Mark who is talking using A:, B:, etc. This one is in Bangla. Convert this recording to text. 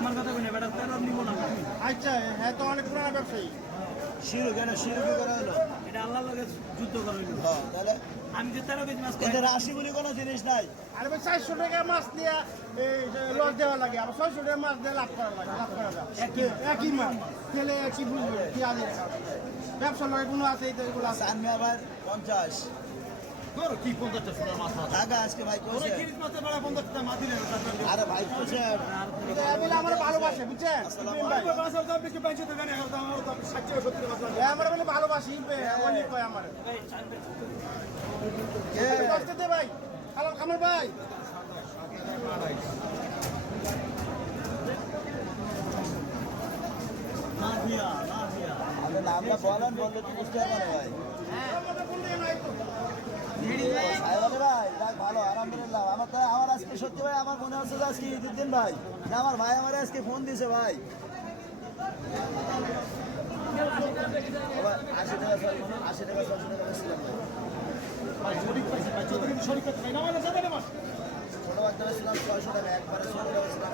A: আমার কথা বলি বেটা তেরো নিব না।
B: আচ্ছা হ্যাঁ তো অনেক পুরানো ব্যবসায়ী।
C: শিরু কেন শিরু কি করা হলো?
A: এটা আল্লাহ লোকের যুদ্ধ করা হইল।
C: হ্যাঁ, তাহলে?
A: আমি যে তেরো কেজি মাছ
C: এতে রাশি বলে কোনো জিনিস নাই।
B: আরে ভাই চারশো টাকা মাছ দিয়ে এই যে লস দেওয়া লাগে। আবার ছয়শো টাকা মাছ দিয়ে লাভ করা লাগে লাভ করা যায়।
A: একই
B: মাছ। খেলে একই বুঝবে কি আছে। ব্যবসা লয় কোনো আছে এই তো এগুলো আছে।
C: সানমি আবার পঞ্চাশ। টাকা আজকে ভাই আরে ভাই
B: আমার ভালোবাসে বুঝছেন?
A: আমার আমার
B: আমার বলে ভালোবাসি অনেক আমার। ভাই। খামার ভাই।
C: নামটা বলেন বললে তো বুঝতে পারবে ভাই সাহেবালে ভাই যাক ভালো আলহামদুলিল্লাহ আমার তো আমার আজকে সত্যি ভাই আমার মনে হচ্ছে আজকে ঈদের দিন ভাই। না আমার ভাই আমার আজকে ফোন দিছে ভাই। আশি টাকা আশি টাকা ছশো টাকা বেশিলাম ভাই। ছোট বাচ্চা বেশিলাম ছয়শো টাকা একবারে টাকা বেশিলাম